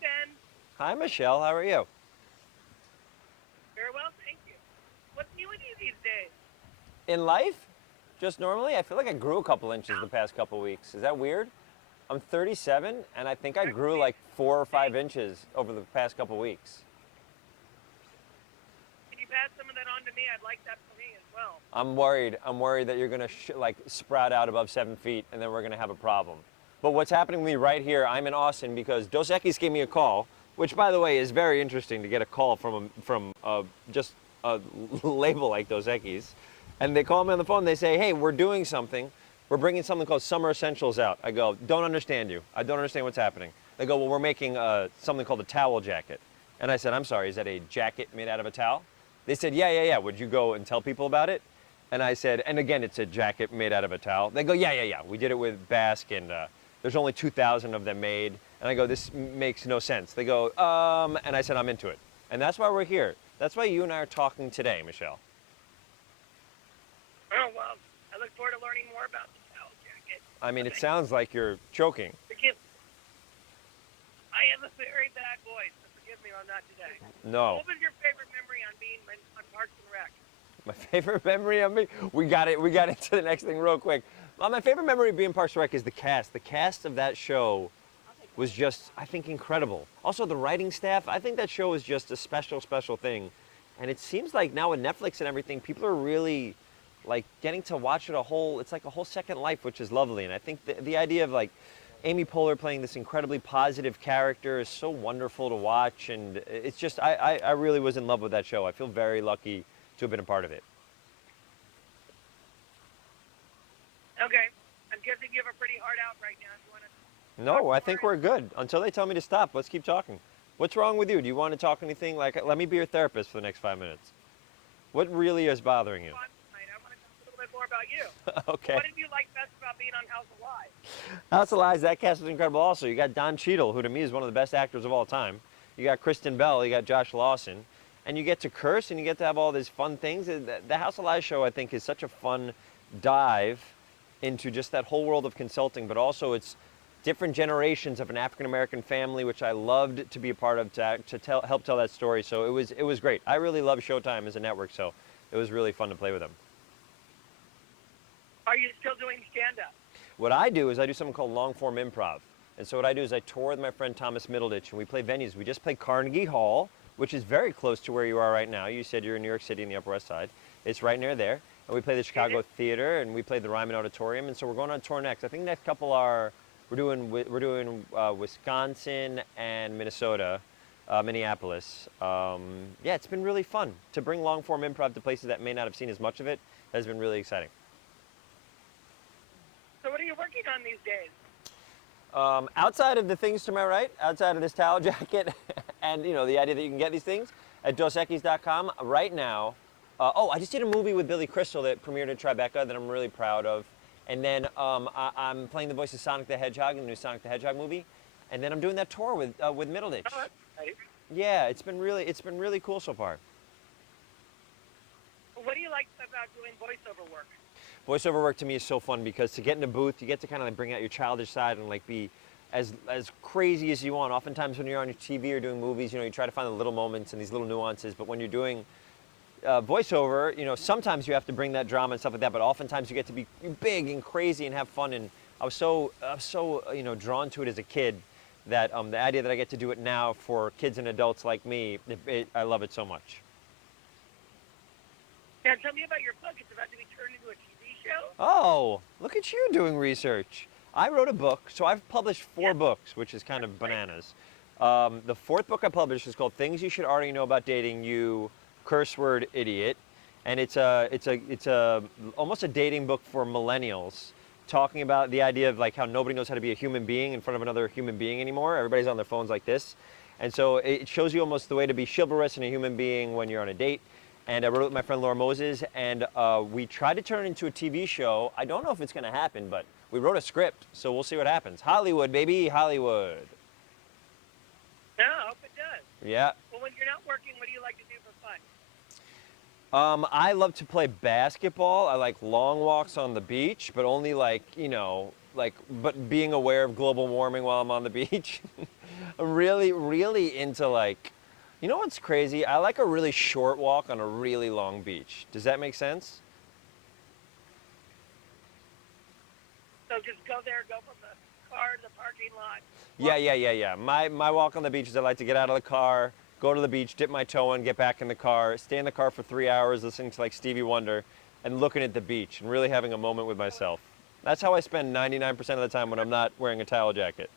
Ben. Hi, Michelle. How are you? Very well, thank you. What's new with you these days? In life? Just normally? I feel like I grew a couple inches the past couple weeks. Is that weird? I'm 37, and I think I That's grew weird. like 4 or 5 Thanks. inches over the past couple weeks. Can you pass some of that on to me? I'd like that for me as well. I'm worried. I'm worried that you're gonna like sprout out above 7 feet, and then we're gonna have a problem. But what's happening to me right here? I'm in Austin because Dos Equis gave me a call, which, by the way, is very interesting to get a call from just a label like Dos Equis. And they call me on the phone. They say, "Hey, we're doing something. We're bringing something called Summer Essentials out." I go, "Don't understand you. I don't understand what's happening." They go, "Well, we're making something called a towel jacket." And I said, "I'm sorry, is that a jacket made out of a towel?" They said, "Yeah, yeah, yeah. Would you go and tell people about it?" And I said, "And again, it's a jacket made out of a towel." They go, "Yeah, yeah, yeah. We did it with Basque, and there's only 2,000 of them made." And I go, "This makes no sense." They go, and I said, "I'm into it." And that's why we're here. That's why you and I are talking today, Michelle. Oh, well, I look forward to learning more about the towel jacket. I mean, it Thank you. sounds like you're choking. Forgive me. I have a very bad voice, so forgive me on that today. No. What was your favorite memory on being on Parks and Rec? My favorite memory of me, we got it. We got into the next thing real quick. My favorite memory of being Parks and Rec is the cast. The cast of that show was just, I think, incredible. Also, the writing staff. I think that show is just a special, special thing. And it seems like now with Netflix and everything, people are really like getting to watch it a whole. It's like a whole second life, which is lovely. And I think the idea of like Amy Poehler playing this incredibly positive character is so wonderful to watch. And it's just, I really was in love with that show. I feel very lucky to have been a part of it. Okay. I'm guessing you have a pretty hard out right now. If you want to talk No, I more, think we're good. Until they tell me to stop, let's keep talking. What's wrong with you? Do you want to talk anything? Like, let me be your therapist for the next 5 minutes. What really is bothering you? fun tonight. I want to talk a little bit more about you. Okay. What did you like best about being on House of Lies? House of Lies, that cast was incredible also. You got Don Cheadle, who to me is one of the best actors of all time. You got Kristen Bell, you got Josh Lawson. And you get to curse and you get to have all these fun things. The House of Lies show, I think, is such a fun dive into just that whole world of consulting, but also it's different generations of an African-American family, which I loved to be a part of to help tell that story. So it was great. I really love Showtime as a network, so it was really fun to play with them. Are you still doing stand-up? What I do is I do something called long-form improv. And so what I do is I tour with my friend Thomas Middleditch, and we play venues. We just played Carnegie Hall, which is very close to where you are right now. You said you're in New York City in the Upper West Side. It's right near there. And we play the Chicago Theater, and we played the Ryman Auditorium. And so we're going on tour next. I think next couple are, we're doing Wisconsin and Minnesota, Minneapolis. Yeah, it's been really fun. To bring long-form improv to places that may not have seen as much of it has been really exciting. So what are you working on these days? Outside of the things to my right, outside of this towel jacket, and you know the idea that you can get these things at dosequis.com right now. I just did a movie with Billy Crystal that premiered at Tribeca that I'm really proud of, and then I'm playing the voice of Sonic the Hedgehog in the new Sonic the Hedgehog movie, and then I'm doing that tour with Middleditch. Oh, that's nice. Yeah, it's been really cool so far. What do you like about doing voiceover work? Voiceover work to me is so fun because to get in a booth, you get to kind of like bring out your childish side and like be as crazy as you want. Oftentimes when you're on your TV or doing movies, you know, you try to find the little moments and these little nuances. But when you're doing voiceover, you know, sometimes you have to bring that drama and stuff like that. But oftentimes you get to be big and crazy and have fun. And I was so you know drawn to it as a kid that the idea that I get to do it now for kids and adults like me, I love it so much. Now tell me about your book. It's about to be turned into a TV show? Oh, look at you doing research. I wrote a book, so I've published four Yeah. books, which is kind of bananas. The fourth book I published is called Things You Should Already Know About Dating, You Curse Word Idiot. And it's almost a dating book for millennials, talking about the idea of like how nobody knows how to be a human being in front of another human being anymore. Everybody's on their phones like this. And so it shows you almost the way to be chivalrous and a human being when you're on a date. And I wrote it with my friend Laura Moses, and we tried to turn it into a TV show. I don't know if it's going to happen, but we wrote a script, so we'll see what happens. Hollywood, baby, Hollywood. No, I hope it does. Yeah. Well, when you're not working, what do you like to do for fun? I love to play basketball. I like long walks on the beach, but only like, you know, but being aware of global warming while I'm on the beach. I'm really, really into like, you know what's crazy? I like a really short walk on a really long beach. Does that make sense? So just go there, go from the car to the parking lot. Yeah. My walk on the beach is I like to get out of the car, go to the beach, dip my toe in, get back in the car, stay in the car for 3 hours listening to like Stevie Wonder and looking at the beach and really having a moment with myself. That's how I spend 99% of the time when I'm not wearing a towel jacket.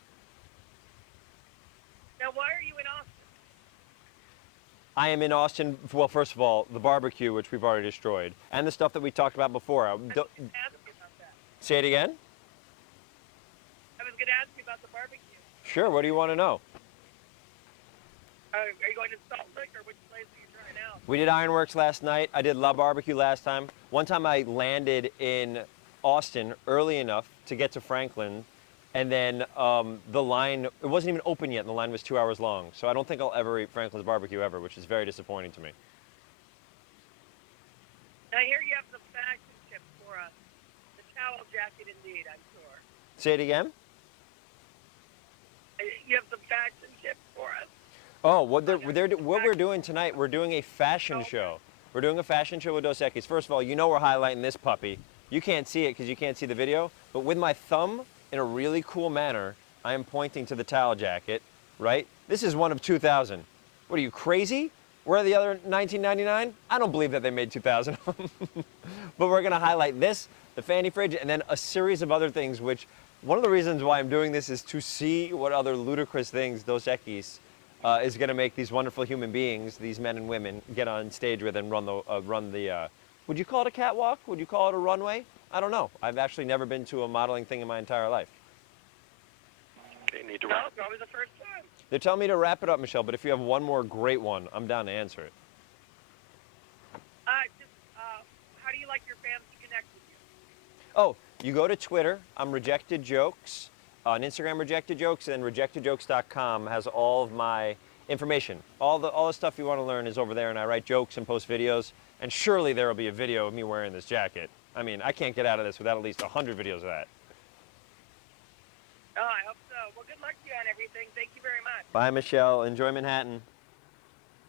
Now, why are you in Austin? I am in Austin, well, first of all, the barbecue, which we've already destroyed, and the stuff that we talked about before. I was going to ask you about that. Say it again? I was going to ask you about the barbecue. Sure, what do you want to know? Are you going to Salt Lake, or which place are you trying out? We did Ironworks last night. I did La Barbecue last time. One time I landed in Austin early enough to get to Franklin, and then the line, it wasn't even open yet, and the line was 2 hours long. So I don't think I'll ever eat Franklin's barbecue ever, which is very disappointing to me. And I hear you have some fashion tips for us. The towel jacket, indeed, I'm sure. Say it again? You have some fashion tips for us. Oh, what we're doing tonight, we're doing a fashion show. We're doing a fashion show with Dos Equis. First of all, you know we're highlighting this puppy. You can't see it because you can't see the video, but with my thumb, in a really cool manner, I am pointing to the towel jacket, right? This is one of 2,000. What are you, crazy? Where are the other 1999? I don't believe that they made 2,000 of them. But we're gonna highlight this, the fanny fridge, and then a series of other things, which one of the reasons why I'm doing this is to see what other ludicrous things Dos Equis is gonna make these wonderful human beings, these men and women, get on stage with and run the would you call it a catwalk? Would you call it a runway? I don't know. I've actually never been to a modeling thing in my entire life. They need to No, wrap. it's probably the first time. They're telling me to wrap it up, Michelle, but if you have one more great one, I'm down to answer it. How do you like your fans to connect with you? Oh, you go to Twitter, I'm Rejected Jokes. On Instagram, Rejected Jokes, and rejectedjokes.com has all of my information. All the stuff you want to learn is over there, and I write jokes and post videos, and surely there will be a video of me wearing this jacket. I mean, I can't get out of this without at least 100 videos of that. Oh, I hope so. Well, good luck to you on everything. Thank you very much. Bye, Michelle. Enjoy Manhattan.